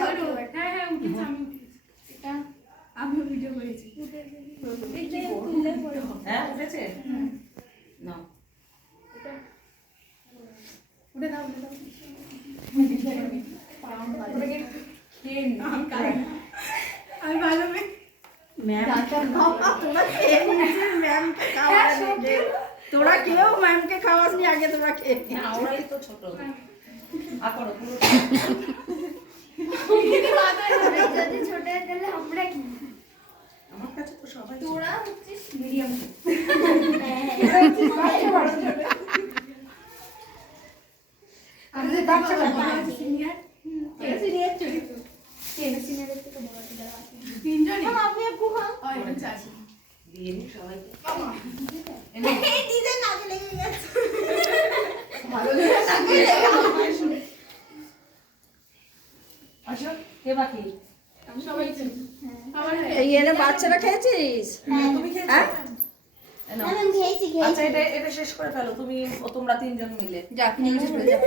ধরো। হ্যাঁ হ্যাঁ উঠেছে, আমি উঠেছি। এটা আমিও ভিডিও করেছি। হ্যাঁ উঠেছে না উঠে দাও, উঠে দাও। আমি ভালো মেয়ে। তোরা কেউ ম্যামকে খাওয়াসনি, আগে তোরা খেয়ে নে। না ওরাই তো ছোট করো পুরো যদি ছোট হয়ে গেলে আমরা কি? আমার কাছে তো সবাই তোরা হচ্ছিস মিডিয়াম। আমাদের বাচ্চা আছে সিনিয়র। সিনিয়র চরিত্র। সিনিয়রের থেকে বড় যারা আছে। তিনজনই। আমি একটু খাও। ওই আচ্ছা আছে। দিয়ে নি সবাইকে এই ডিজাইন আগে লেগে গেছে। ভালো লাগে না। আসো কে বাকি সবাই ছিল। আমার এই এনে বাচ্চারা খেয়েছিস? তুমি খেয়েছো হ্যাঁ? নাও। আমি খেয়েছি আচ্ছা এটা শেষ করে ফেলো তুমি তোমরা তিনজন মিলে যা কিনে শেষ করে যা।